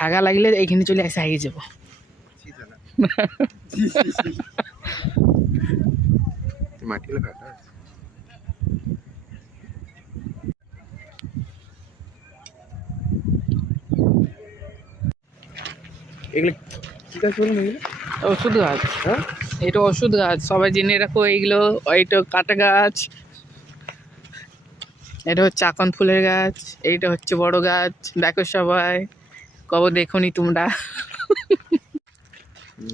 হাগা লাগলে এইখানে চলে আসে হাগিয়ে যাবো। এগুলো কি গাছ বলুন? এগুলো ওষুধ গাছ। হ্যাঁ, এটা ওষুধ গাছ, সবাই জেনে রাখো। এইগুলো এইটা কাটা গাছ, এটা হচ্ছে আকন ফুলের গাছ, এইটা হচ্ছে বড় গাছ। দেখো সবাই, কবে দেখোনি তোমরা।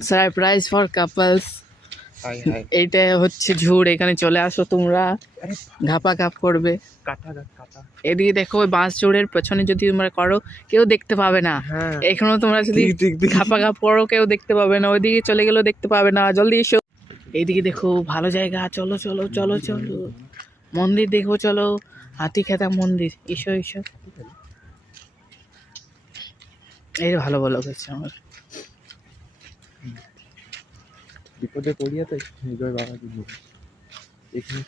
Surprise for couples. এইটা হচ্ছে ঝুড়, এখানে চলে আসো তোমরা, ঘাপা ঘাপ করবে। এদিকে দেখো, ওই বাঁশ ঝুড়ের পেছনে যদি তোমরা করো কেউ দেখতে পাবে না। এখানেও তোমরা যদি ঘাপা ঘাপ করো কেউ দেখতে পাবে না, ওইদিকে চলে গেলেও দেখতে পাবে না। জলদি এসো, এইদিকে দেখো, ভালো জায়গা। চলো চলো চলো চলো, মন্দির দেখো, চলো। হাতি খেতা মন্দির, এসো এসো। এই ভালো ভালো গেছে আমার। বিপদে পড়িয়া তো জয় বাবা দিব এখানে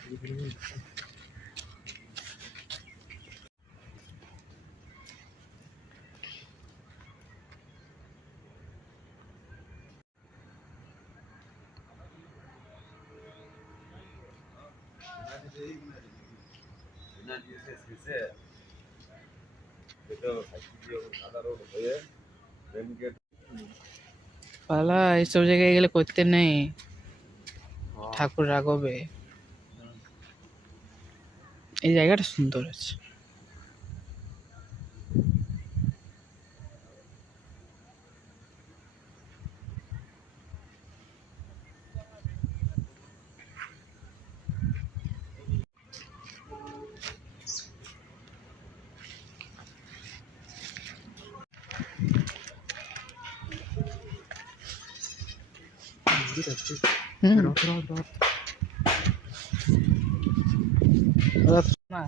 পালা এইসব জায়গায় গেলে করতে নেই, ঠাকুর রাগবে। এই জায়গাটা সুন্দর আছে। না